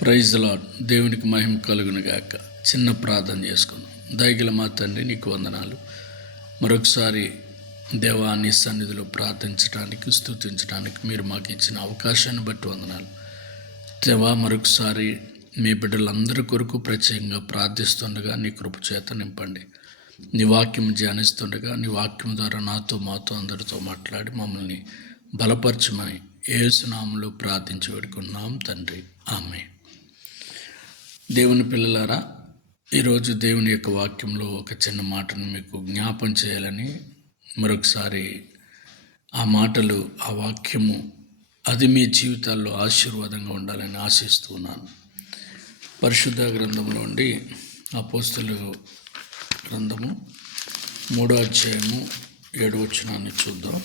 Praise lord. దేవునికి మహిమ కలుగును గాక. చిన్న ప్రార్థన చేసుకుందాం. దయగల మా తండ్రి, నీకు వందనాలు. మరొకసారి దేవా నీ సన్నిధిలో ప్రార్థించడానికి, స్తుతించడానికి మీరు మాకు ఇచ్చిన అవకాశాన్ని బట్టి వందనాలు. దేవా, మరొకసారి మీ బిడ్డలందరి కొరకు ప్రత్యేకంగా ప్రార్థిస్తుండగా నీ కృప చేత నింపండి. నీ వాక్యం ధ్యానిస్తుండగా నీ వాక్యం ద్వారా నాతో మాతో అందరితో మాట్లాడి మమ్మల్ని బలపరచమని యేసు నామములో ప్రార్థించి వేడుకున్నాం తండ్రి, ఆమేన్. దేవుని పిల్లలారా, ఈరోజు దేవుని యొక్క వాక్యంలో ఒక చిన్న మాటను మీకు జ్ఞాపం చేయాలని, మరొకసారి ఆ మాటలు, ఆ వాక్యము అది మీ జీవితాల్లో ఆశీర్వాదంగా ఉండాలని ఆశిస్తున్నాను. పరిశుద్ధ గ్రంథంలో నుండి అపోస్తలుల గ్రంథము 3వ అధ్యాయము 7వ వచనాన్ని చూద్దాం.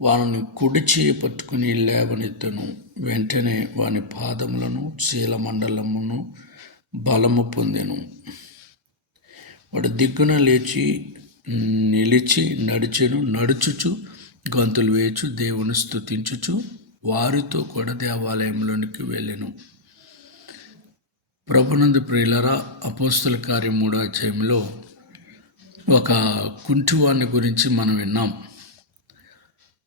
వాని కుడి చేయి పట్టుకుని లేవనెత్తను, వెంటనే వాని పాదములను చీలమండలమును బలము పొందెను. వాడు దిగ్గున నిలిచి నడిచెను. నడుచుచు గంతులు వేయచు దేవుని స్తుతించుచు వారితో కూడా దేవాలయంలోనికి వెళ్ళెను. ప్రభునందు ప్రియులారా, అపోస్తల కార్యం 3వ అధ్యాయంలో ఒక కుంటివాడిని గురించి మనం విన్నాం.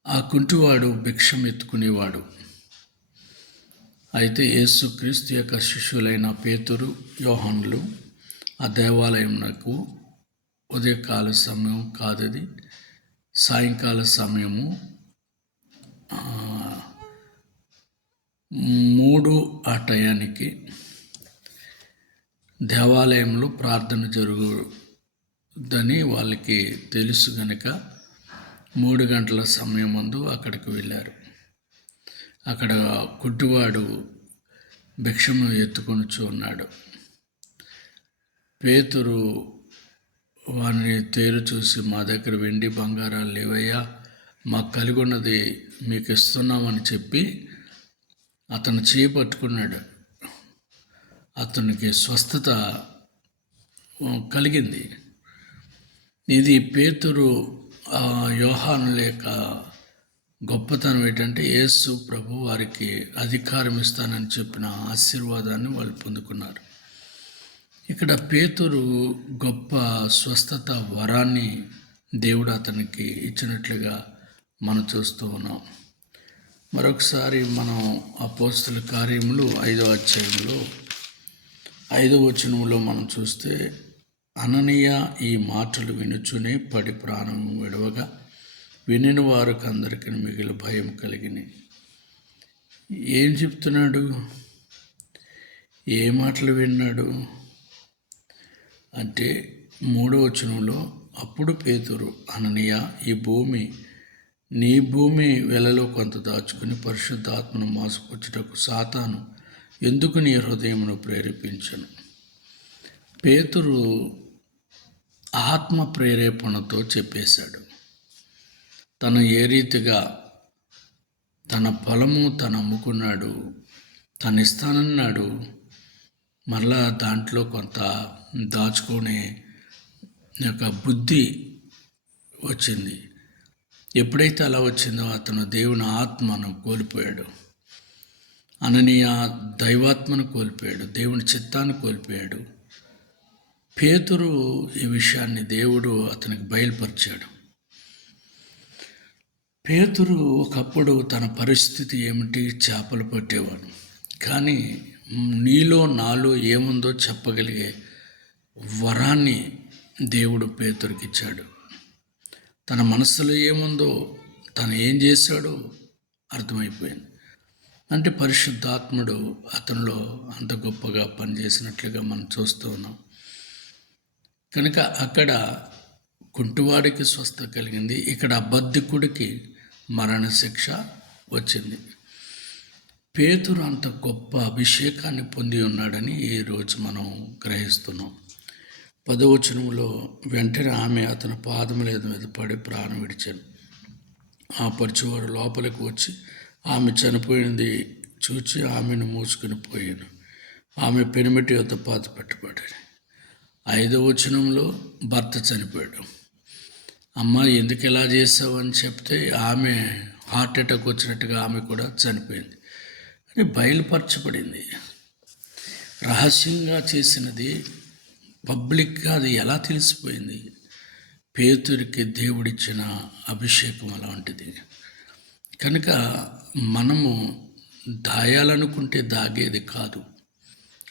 ఆ కుంటివాడు భిక్షం ఎత్తుకునేవాడు. అయితే యేసుక్రీస్తు యొక్క శిష్యులైన పేతురు, యోహానులు ఆ దేవాలయంకు ఉదయకాల సమయం కాదది, సాయంకాల సమయము 3 ఆ టయానికి దేవాలయంలో ప్రార్థన జరుగుదని వాళ్ళకి తెలుసు గనుక 3 గంటల సమయం ముందు అక్కడికి వెళ్ళారు. అక్కడ కుంటివాడు భిక్షము ఎత్తుకొనుచు ఉన్నాడు. పేతురు వారిని తేరు చూసి, మా దగ్గర వెండి బంగారాలు లేవయ్యా, మాకు కలిగి ఉన్నది మీకు ఇస్తున్నామని చెప్పి అతను చేపట్టుకున్నాడు. అతనికి స్వస్థత కలిగింది. ఇది పేతురు యోహాను లేక గొప్పతనం ఏంటంటే, యేసు ప్రభు వారికి అధికారం ఇస్తానని చెప్పిన ఆశీర్వాదాన్ని వాళ్ళు పొందుకున్నారు. ఇక్కడ పేతురు గొప్ప స్వస్థత వరాన్ని దేవుడు అతనికి ఇచ్చినట్లుగా మనం చూస్తూ ఉన్నాం. మరొకసారి మనం అపోస్తల కార్యములు 5వ అధ్యాయంలో 5వ వచనంలో మనం చూస్తే, అననీయ ఈ మాటలు వినుచునే పడి ప్రాణం విడవగా వినిన వారికి అందరికీ మిగిలిన భయం కలిగిన. ఏం చెప్తున్నాడు? ఏ మాటలు విన్నాడు అంటే 3వ వచనంలో, అప్పుడు పేతురు, అననీయ, నీ భూమి వెలలో కొంత దాచుకుని పరిశుద్ధాత్మను మోసపుచ్చుటకు సాతాను ఎందుకు నీ హృదయమును ప్రేరేపించను? పేతురు ఆత్మ ప్రేరేపణతో చెప్పేశాడు. తను ఏ రీతిగా తన పొలము తను అమ్ముకున్నాడు, తను ఇస్తానన్నాడు, మళ్ళా దాంట్లో కొంత దాచుకునే యొక్క బుద్ధి వచ్చింది. ఎప్పుడైతే అలా వచ్చిందో అతను దేవుని ఆత్మను కోల్పోయాడు. అననీయ దైవాత్మను కోల్పోయాడు, దేవుని చిత్తాన్ని కోల్పోయాడు. పేతురు ఈ విషయాన్ని దేవుడు అతనికి బయలుపరిచాడు. పేతురు ఒకప్పుడు తన పరిస్థితి ఏమిటి, చేపలు పట్టేవాడు. కానీ నీలో నాలో ఏముందో చెప్పగలిగే వరాన్ని దేవుడు పేతురికి ఇచ్చాడు. తన మనసులో ఏముందో, తను ఏం చేశాడో అర్థమైపోయింది. అంటే పరిశుద్ధాత్ముడు అతనిలో అంత గొప్పగా పనిచేసినట్లుగా మనం చూస్తూ ఉన్నాం. కనుక అక్కడ కుంటివాడికి స్వస్థత కలిగింది, ఇక్కడ బద్ధికుడికి మరణశిక్ష వచ్చింది. పేతురు అంత గొప్ప అభిషేకాన్ని పొంది ఉన్నాడని ఈరోజు మనం గ్రహిస్తున్నాం. 10వ వచనంలో, వెంటనే ఆమె అతని పాదముల మీద పడి ప్రాణం విడిచాను. ఆ పరచువాడు లోపలికి వచ్చి ఆమె చనిపోయింది చూచి ఆమెను మూసుకుని పోయాను. ఆమె పెనిమిటి వద్ద పాత పెట్టబడి. 5వ వచనంలో భర్త చనిపోయాడు. అమ్మ ఎందుకు ఇలా చేసావు అని చెప్తే ఆమె హార్ట్ అటాక్ వచ్చినట్టుగా ఆమె కూడా చనిపోయింది. బయలుపరచబడింది. రహస్యంగా చేసినది పబ్లిక్గా అది ఎలా తెలిసిపోయింది? పేతురికి దేవుడిచ్చిన అభిషేకం అలాంటిది. కనుక మనము దాయాలనుకుంటే దాగేది కాదు.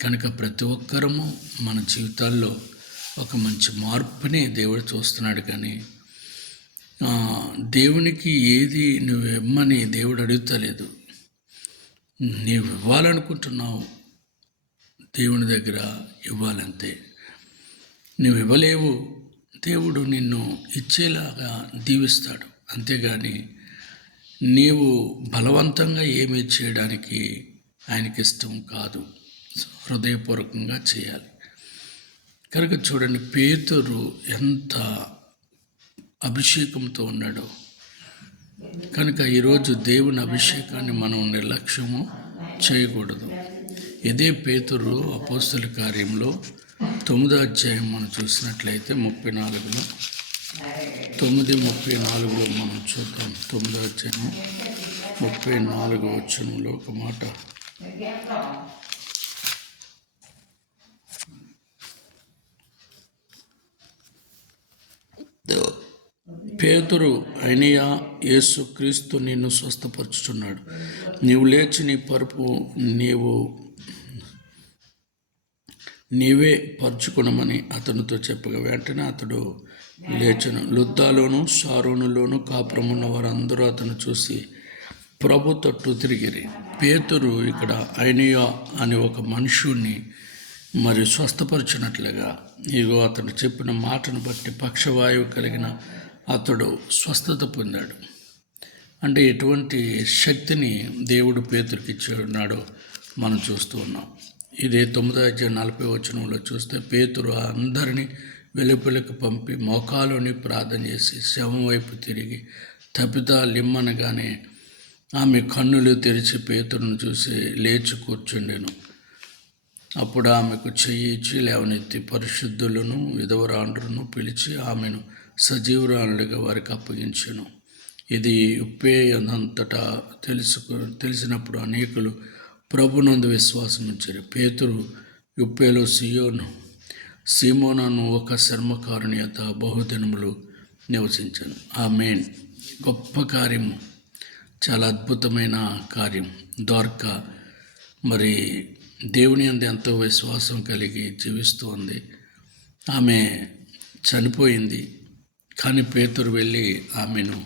కనుక ప్రతి ఒక్కరము మన జీవితాల్లో ఒక మంచి మార్పుని దేవుడు చూస్తున్నాడు. కానీ దేవునికి ఏది నువ్వు ఇమ్మని దేవుడు అడుగుతలేదు. నీవు ఇవ్వాలనుకుంటున్నావు, దేవుని దగ్గర ఇవ్వాలంతే. నువ్వు ఇవ్వలేవు, దేవుడు నిన్ను ఇచ్చేలాగా దీవిస్తాడు. అంతేగాని నీవు బలవంతంగా ఏమీ చేయడానికి ఆయనకి ఇష్టం కాదు. హృదయపూర్వకంగా చేయాలి. కనుక చూడండి, పేతురు ఎంత అభిషేకంతో ఉన్నాడో. కనుక ఈరోజు దేవుని అభిషేకాన్ని మనం నిర్లక్ష్యము చేయకూడదు. ఇదే పేతురు అపోస్తల కార్యంలో 9వ అధ్యాయం మనం చూసినట్లయితే 34లో 9:34 మనం చూద్దాం. 9వ అధ్యాయం 34వ వచనంలో ఒక మాట, పేతురు, అయినయా, యేసుక్రీస్తు నిన్ను స్వస్థపరచుచున్నాడు, నీవు లేచి నీ పరుపు నీవే పరుచుకునమని అతనితో చెప్పగా వెంటనే అతడు లేచెను. లుద్దాలోను షారోనులోను కాపురమున్న వారందరూ అతను చూసి ప్రభు తట్టు తిరిగిరి. పేతురు ఇక్కడ అయినయా అని ఒక మనుషుణ్ణి మరి స్వస్థపరిచినట్లుగా, ఇగో అతను చెప్పిన మాటను బట్టి పక్షవాయువు కలిగిన అతడు స్వస్థత పొందాడు. అంటే ఎటువంటి శక్తిని దేవుడు పేతురికి ఇచ్చాడో మనం చూస్తూ ఉన్నాం. ఇదే 9వ అధ్యాయం 40వ వచనంలో చూస్తే, పేతురు అందరినీ వెలుపలికి పంపి మోకాలుని ప్రార్థన చేసి శవం వైపు తిరిగి తపితా లిమ్మనగానే ఆమె కన్నులు తెరిచి పేతురును చూసి లేచి కూర్చుండెను. అప్పుడు ఆమెకు చెయ్యి ఇచ్చి లేవనెత్తి పరిశుద్ధులను విధవరాండ్రును పిలిచి ఆమెను సజీవురాలుగా వారికి అప్పగించెను. ఇది ఉప్పేయంతటా తెలిసినప్పుడు అనేకులు ప్రభునందు విశ్వాసం ఉంచారు. పేతురు ఉప్పేలో సీమోనను ఒక శర్మకారుని యొక్క బహుదినములు నివసించాను. ఆమేన్. గొప్ప కార్యము, చాలా అద్భుతమైన కార్యం. దోర్కా మరి దేవుని యందు ఎంతో విశ్వాసం కలిగి జీవిస్తూ ఉంది. ఆమె చనిపోయింది, కానీ పేతురు వెళ్ళి ఆమెను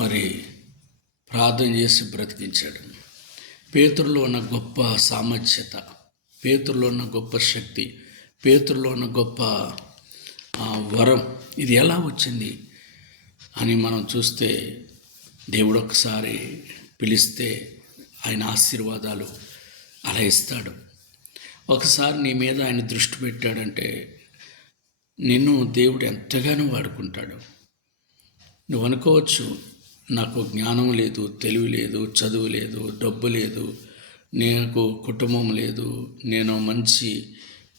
మరి ప్రార్థన చేసి బ్రతికించాడు. పేతురులో ఉన్న గొప్ప సామర్థ్యత, పేతురులో ఉన్న గొప్ప శక్తి, పేతురులో ఉన్న గొప్ప వరం, ఇది ఎలా వచ్చింది అని మనం చూస్తే, దేవుడు ఒకసారి పిలిస్తే ఆయన ఆశీర్వాదాలు అలా ఇస్తాడు. ఒకసారి నీ మీద ఆయన దృష్టి పెట్టాడంటే నిన్ను దేవుడు ఎంతగానో వాడుకుంటాడు. నువ్వు అనుకోవచ్చు, నాకు జ్ఞానం లేదు, తెలివి లేదు, చదువు లేదు, డబ్బు లేదు, నాకు కుటుంబం లేదు, నేను మంచి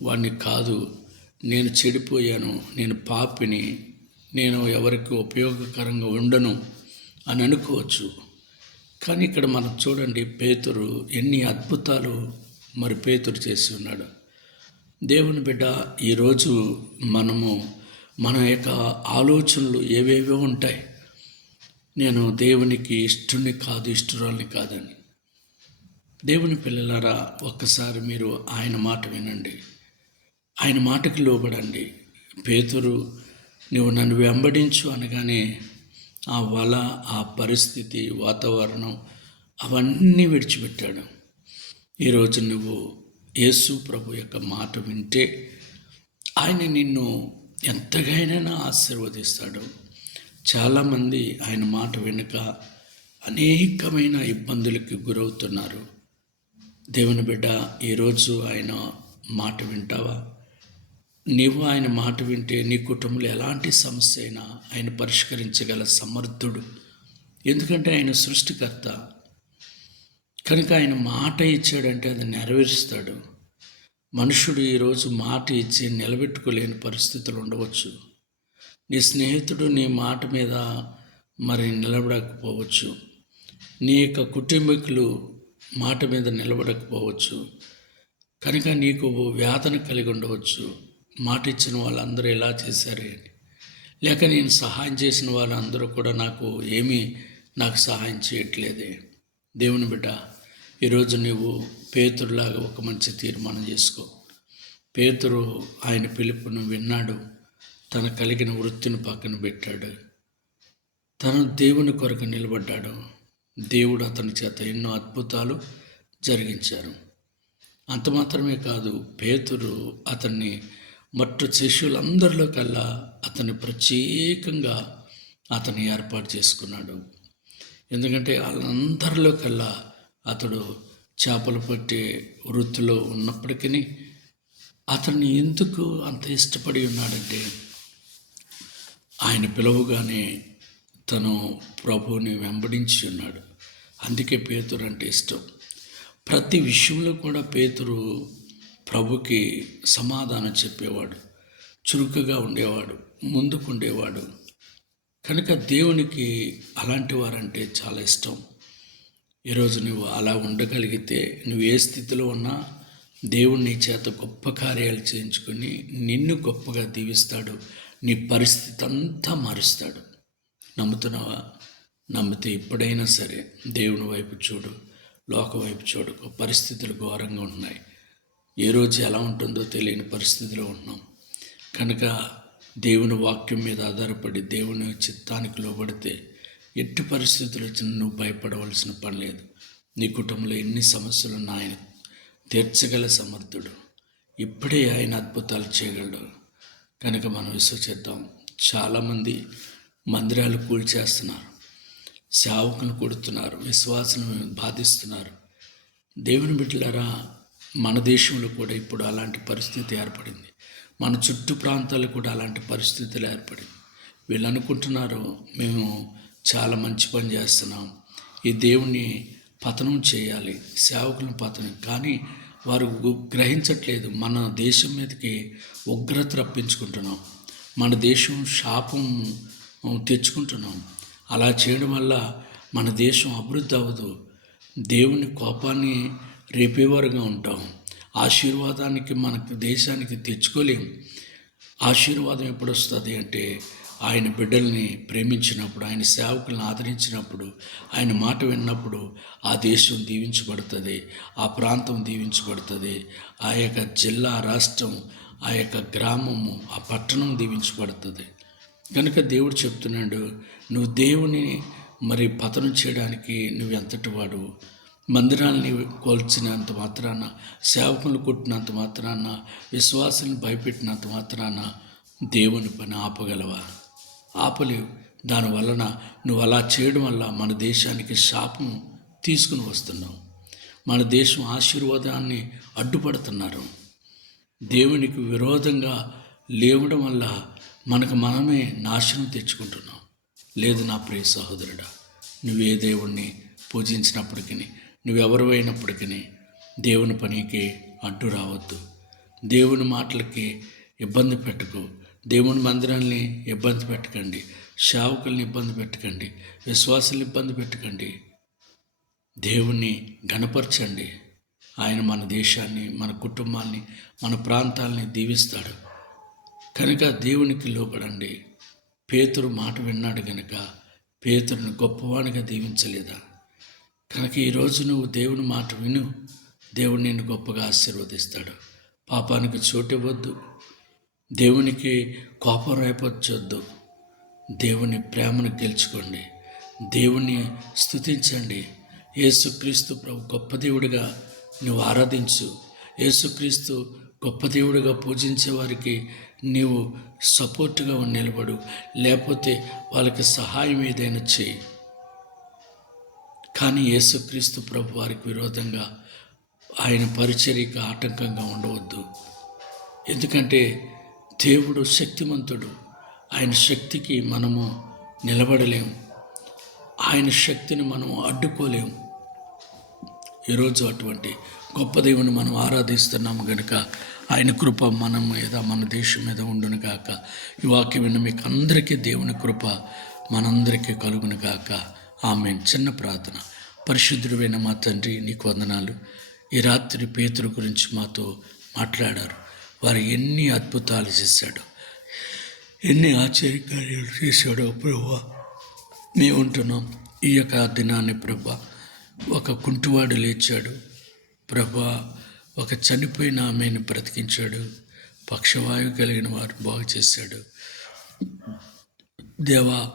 వాడిని కాదు, నేను చెడిపోయాను, నేను పాపిని, నేను ఎవరికి ఉపయోగకరంగా ఉండను అని అనుకోవచ్చు. కానీ ఇక్కడ మనం చూడండి, పేతురు ఎన్ని అద్భుతాలు మరి పేతురు చేసి ఉన్నాడు. దేవుని బిడ్డ, ఈరోజు మన యొక్క ఆలోచనలు ఏవేవో ఉంటాయి. నేను దేవునికి ఇష్టుని కాదు, ఇష్టురాల్ని కాదని. దేవుని పిల్లలారా, ఒక్కసారి మీరు ఆయన మాట వినండి, ఆయన మాటకి లోబడండి. పేతురు, నువ్వు నన్ను వెంబడించు అనగానే ఆ వల, ఆ పరిస్థితి, వాతావరణం అవన్నీ విడిచిపెట్టాడు. ఈరోజు నువ్వు యేసు ప్రభు యొక్క మాట వింటే ఆయన నిన్ను ఎంతగానైనా ఆశీర్వదిస్తాడు. చాలామంది ఆయన మాట వెనుక అనేకమైన ఇబ్బందులకు గురవుతున్నారు. దేవుని బిడ్డ, ఈరోజు ఆయన మాట వింటావా? నీవు ఆయన మాట వింటే నీ కుటుంబంలో ఎలాంటి సమస్య అయినా ఆయన పరిష్కరించగల సమర్థుడు. ఎందుకంటే ఆయన సృష్టికర్త. కనుక ఆయన మాట ఇచ్చాడంటే అది నెరవేరుస్తాడు. మనుషుడు ఈరోజు మాట ఇచ్చి నిలబెట్టుకోలేని పరిస్థితులు ఉండవచ్చు. నీ స్నేహితుడు నీ మాట మీద మరి నిలబడకపోవచ్చు. నీ యొక్క కుటుంబీకులు మాట మీద నిలబడకపోవచ్చు, కనుక నీకు వేదన కలిగి ఉండవచ్చు. మాట ఇచ్చిన వాళ్ళందరూ ఎలా చేశారే అని, లేక నేను సహాయం చేసిన వాళ్ళందరూ కూడా నాకు సహాయం చేయట్లేదే. దేవుని బిడ్డ, ఈరోజు నీవు పేతురులాగా ఒక మంచి తీర్మానం చేసుకో. పేతురు ఆయన పిలుపును విన్నాడు, తన కలిగిన వృత్తిని పక్కన పెట్టాడు, తను దేవుని కొరకు నిలబడ్డాడు. దేవుడు అతని చేత ఎన్నో అద్భుతాలు జరిగించారు. అంత మాత్రమే కాదు, పేతురు అతన్ని మట్టు శిష్యులందరిలో కల్లా అతన్ని ప్రత్యేకంగా అతన్ని ఏర్పాటు చేసుకున్నాడు. ఎందుకంటే వాళ్ళందరిలో కల్లా అతడు చేపలు పట్టే వృత్తిలో ఉన్నప్పటికీ అతన్ని ఎందుకు అంత ఇష్టపడి ఉన్నాడంటే, ఆయన పిలవగానే తను ప్రభువుని వెంబడించి ఉన్నాడు. అందుకే పేతురు అంటే ఇష్టం. ప్రతి విషయంలో కూడా పేతురు ప్రభుకి సమాధానం చెప్పేవాడు, చురుకుగా ఉండేవాడు, ముందుకుండేవాడు. కనుక దేవునికి అలాంటి వారంటే చాలా ఇష్టం. ఈరోజు నువ్వు అలా ఉండగలిగితే, నువ్వు ఏ స్థితిలో ఉన్నా దేవుడు నీ చేత గొప్ప కార్యాలు చేయించుకొని నిన్ను గొప్పగా దీవిస్తాడు. నీ పరిస్థితి అంతా మారుస్తాడు. నమ్ముతున్నావా? నమ్మితే ఇప్పుడైనా సరే దేవుని వైపు చూడు, లోక వైపు చూడకు. పరిస్థితులు ఘోరంగా ఉన్నాయి. ఏ రోజు ఎలా ఉంటుందో తెలియని పరిస్థితిలో ఉన్నాం. కనుక దేవుని వాక్యం మీద ఆధారపడి దేవుని చిత్తానికి లోబడితే ఎట్టి పరిస్థితులు వచ్చినా నువ్వు భయపడవలసిన పని లేదు. నీ కుటుంబంలో ఎన్ని సమస్యలు ఉన్నా ఆయన తీర్చగల సమర్థుడు. ఇప్పుడే ఆయన అద్భుతాలు చేయగలడు. కనుక మనం విశ్వసిద్దాం. చాలామంది మందిరాలు కూల్చేస్తున్నారు, సేవకులను కొడుతున్నారు, విశ్వాసులను బాధిస్తున్నారు. దేవుని బిడ్డలారా, మన దేశంలో కూడా ఇప్పుడు అలాంటి పరిస్థితి ఏర్పడింది. మన చుట్టూ ప్రాంతాల్లో కూడా అలాంటి పరిస్థితులు ఏర్పడింది. వీళ్ళు అనుకుంటున్నారు మేము చాలా మంచి పని చేస్తున్నాం, ఈ దేవుణ్ణి పతనం చేయాలి, సేవకులను పతనం. కానీ వారు గ్రహించట్లేదు, మన దేశం మీదకి ఉగ్రత రప్పించుకుంటున్నాం, మన దేశం శాపం తెచ్చుకుంటున్నాం. అలా చేయడం వల్ల మన దేశం అభివృద్ధి అవ్వదు. దేవుని కోపాన్ని రేపేవారుగా ఉంటాం. ఆశీర్వాదానికి మనకు దేశానికి తెచ్చుకోలేం. ఆశీర్వాదం ఎప్పుడు వస్తుంది అంటే, ఆయన బిడ్డల్ని ప్రేమించినప్పుడు, ఆయన సేవకులను ఆదరించినప్పుడు, ఆయన మాట విన్నప్పుడు ఆ దేశం దీవించబడుతుంది, ఆ ప్రాంతం దీవించబడుతుంది, ఆ యొక్క జిల్లా, రాష్ట్రం, ఆ యొక్క గ్రామము, ఆ పట్టణం దీవించబడుతుంది. కనుక దేవుడు చెప్తున్నాడు, నువ్వు దేవుని పతనం చేయడానికి నువ్వు ఎంతటి వాడు. మందిరాలని కోల్చినంత మాత్రాన, సేవకులను కొట్టినంత మాత్రాన, విశ్వాసాలను భయపెట్టినంత మాత్రాన దేవుని పని ఆపగలవా? ఆపలేవు. దానివలన నువ్వు అలా చేయడం వల్ల మన దేశానికి శాపం తీసుకుని వస్తున్నావు. మన దేశం ఆశీర్వాదాన్ని అడ్డుపడుతున్నారు. దేవునికి విరోధంగా లేవడం వల్ల మనమే నాశనం తెచ్చుకుంటున్నాం. లేదు నా ప్రియ సహోదరుడా, నువ్వే దేవుణ్ణి పూజించినప్పటికీ, నువ్వెవరు అయినప్పటికీ దేవుని పనికి అడ్డు రావద్దు. దేవుని మాటలకి ఇబ్బంది పెట్టుకో. దేవుని మందిరాన్ని ఇబ్బంది పెట్టకండి, సేవకుల్ని ఇబ్బంది పెట్టకండి, విశ్వాసాలను ఇబ్బంది పెట్టకండి. దేవుణ్ణి ఘనపరచండి. ఆయన మన దేశాన్ని, మన కుటుంబాన్ని, మన ప్రాంతాలని దీవిస్తాడు. కనుక దేవునికి లోబడండి. పేతురు మాట విన్నాడు కనుక పేతురుని గొప్పవాడిగా దీవించలేదా? కనుక ఈరోజు నువ్వు దేవుని మాట విను, దేవుడు నిన్ను గొప్పగా ఆశీర్వదిస్తాడు. పాపానికి చోటివ్వద్దు, దేవునికి కోపం రేపొచ్చొద్దు. దేవుని ప్రేమను గెలుచుకోండి, దేవుని స్తుతించండి. యేసుక్రీస్తు ప్రభు గొప్ప దేవుడిగా నువ్వు ఆరాధించు. యేసుక్రీస్తు గొప్ప దేవుడిగా పూజించే వారికి నీవు సపోర్టుగా నిలబడు, లేకపోతే వాళ్ళకి సహాయం ఏదైనా చేయి. కానీ యేసుక్రీస్తు ప్రభు వారికి విరోధంగా, ఆయన పరిచర్యకు ఆటంకంగా ఉండవద్దు. ఎందుకంటే దేవుడు శక్తిమంతుడు. ఆయన శక్తికి మనము నిలబడలేము, ఆయన శక్తిని మనం అడ్డుకోలేము. ఈరోజు అటువంటి గొప్ప దేవుని మనం ఆరాధిస్తున్నాము కనుక ఆయన కృప మన మీద, మన దేశం మీద ఉండును గాక. ఈ వాక్యం విన్న మీకు అందరికీ దేవుని కృప మనందరికీ కలుగును గాక. ఆమేన్. చిన్న ప్రార్థన. పరిశుద్ధుడైన మా తండ్రి నీకు వందనాలు. ఈ రాత్రి పేతురు గురించి మాతో మాట్లాడారు. వారు ఎన్ని అద్భుతాలు చేశాడో, ఎన్ని ఆశ్చర్యకార్యాలు చేశాడో ప్రభువా మేము ఉంటున్నాం. ఈ యొక్క దినాన్ని ప్రభా ఒక కుంటివాడు లేచాడు ప్రభా, ఒక చనిపోయిన ఆమెను బ్రతికించాడు, పక్షవాయువు కలిగిన వారు బాగు చేశాడు. దేవా,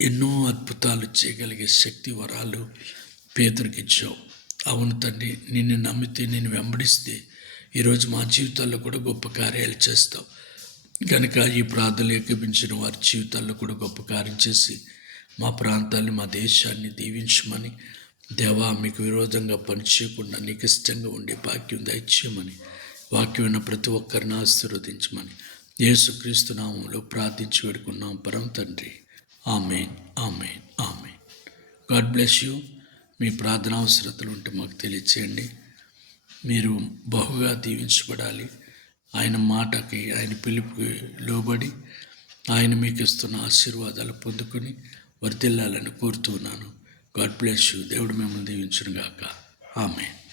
ఎన్నో అద్భుతాలు చేయగలిగే శక్తి వరాలు పేతురుకి ఇచ్చావు. అవును తండ్రి, నిన్ను నమ్మితే, నిన్ను వెంబడిస్తే ఈరోజు మా జీవితాల్లో కూడా గొప్ప కార్యాలు చేస్తావు కనుక ఈ ప్రార్థనలు ఏకీపించిన వారి జీవితాల్లో కూడా గొప్ప కార్యం చేసి మా ప్రాంతాన్ని, మా దేశాన్ని దీవించమని, దేవా మీకు విరోధంగా పనిచేయకుండా నీకు ఇష్టంగా ఉండే భాగ్యం దయచేయమని, వాక్యమైన ప్రతి ఒక్కరిని ఆశీర్వదించమని యేసుక్రీస్తు నామములో ప్రార్థించి వేడుకున్నాం పరమ తండ్రి. Amen, amen, amen. God bless you. మీ ప్రార్థన అవసరతలు ఉంటే మాకు తెలియచేయండి. మీరు బహుగా దీవించబడాలి. ఆయన మాటకి, ఆయన పిలుపుకి లోబడి ఆయన మీకు ఇస్తున్న ఆశీర్వాదాలు పొందుకొని వర్ధిల్లాలని కోరుతున్నాను. God bless you. దేవుడు మిమ్మల్ని దీవించును గాక. ఆమెన్.